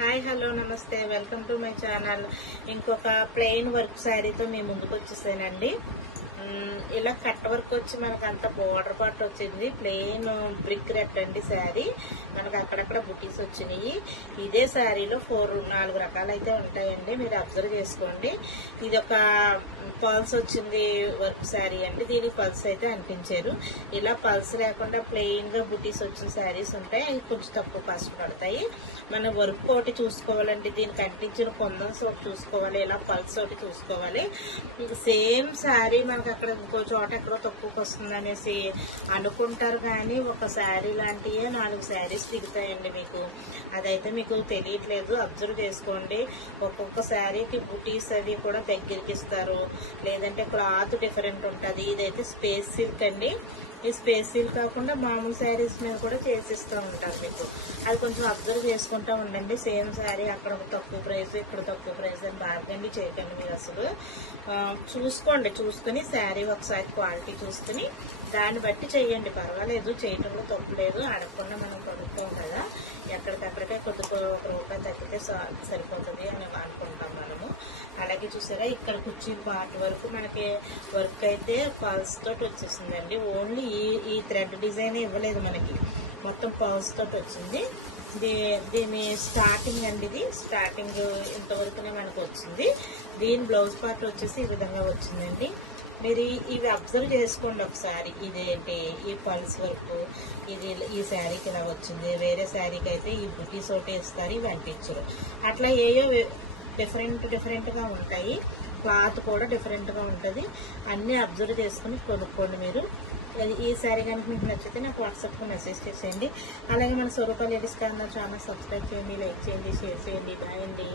Hi hello నమస్తే welcome to my channel. ఇంకొక plain work శారీతో మీ ముందుకు వచ్చేసానండి. ఇలా కట్ వర్క్ వచ్చి మనకు అంత బోర్డర్ పార్ట్ వచ్చింది. ప్లెయిన్ బ్రిక్ రెడ్ అండి శారీ. మనకు అక్కడక్కడ బుటీస్ వచ్చినాయి. ఇదే శారీలో 4 రకాలు అయితే ఉంటాయండి, మీరు అబ్జర్వ్ చేసుకోండి. ఇది ఒక పల్స్ వచ్చింది వర్క్ శారీ అండి. దీనికి పల్స్ అయితే అనిపించారు. ఇలా పల్స్ లేకుండా ప్లెయిన్ గా బుటీస్ వచ్చిన శారీస్ ఉంటాయి, అవి కొంచెం తక్కువ కాస్ట్ పడతాయి. మన వర్క్ ఒకటి చూసుకోవాలండి, దీనికి అంటించిన కొందన్స్ ఒకటి చూసుకోవాలి, ఇలా పల్స్ ఒకటి చూసుకోవాలి. సేమ్ శారీ మనకు అక్కడ ఇంకో చోట ఎక్కడో తక్కువకి వస్తుంది అనేసి అనుకుంటారు, కానీ ఒక శారీ లాంటివే 4 శారీస్ దిగుతాయండి మీకు. అదైతే మీకు తెలియట్లేదు, అబ్జర్వ్ చేసుకోండి. ఒక్కొక్క శారీకి బుటీస్ అవి కూడా దగ్గరికి ఇస్తారు, లేదంటే క్లాత్ డిఫరెంట్ ఉంటుంది. ఇదైతే స్పేస్ సిల్క్ అండి. ఈ స్పేస్ సిల్క్ కాకుండా మామూలు శారీస్ మీద కూడా చేసిస్తూ ఉంటారు మీకు. అది కొంచెం అబ్జర్వ్ చేసుకుంటూ ఉండండి. సేమ్ శారీ అక్కడ తక్కువ ప్రైస్ ఇక్కడ తక్కువ ప్రైస్ అని బార్గెన్ చేయకండి మీరు అసలు. చూసుకోండి, చూసుకుని శారీ ఒకసారి క్వాలిటీ చూసుకుని దాన్ని బట్టి చెయ్యండి, పర్వాలేదు, చేయటంలో తప్పు లేదు. అడగకుండా మనం కొనుక్కోం కదా, ఎక్కడికక్కడికే కొద్దిగా ₹1 తగ్గితే సరిపోతుంది అని అనుకుంటాం మనము. అలాగే చూసారా, ఇక్కడ కుర్చీ పార్ట్ వరకు మనకి వర్క్ అయితే పల్స్ తోటి వచ్చేసిందండి. ఓన్లీ ఈ థ్రెడ్ డిజైన్ ఇవ్వలేదు మనకి, మొత్తం పల్స్ తోటి వచ్చింది. దీని స్టార్టింగ్ అండి, ఇది స్టార్టింగ్ ఇంతవరకునే మనకు వచ్చింది. దీని బ్లౌజ్ పార్ట్ వచ్చేసి ఈ విధంగా వచ్చిందండి. మీరు ఇవి అబ్జర్వ్ చేసుకోండి ఒకసారి. ఇదేంటి ఈ పల్స్ వర్క్, ఇది ఈ శారీకి ఇలా వచ్చింది. వేరే శారీకి అయితే ఈ బుటీస్ ఒకటి ఇస్తారు, ఇవి అంటించరు. అట్లా ఏయో డిఫరెంట్గా ఉంటాయి. క్లాత్ కూడా డిఫరెంట్గా ఉంటుంది. అన్నీ అబ్జర్వ్ చేసుకుని కొనుక్కోండి మీరు. ఈ శారీ కనుక మీకు నచ్చితే నాకు వాట్సాప్లో మెసేజ్ చేసేయండి. అలాగే మన స్వరూప లేడీస్ కార్నర్ ఛానల్ సబ్స్క్రైబ్ చేయండి, లైక్ చేయండి, షేర్ చేయండి. బాయ్ అండి.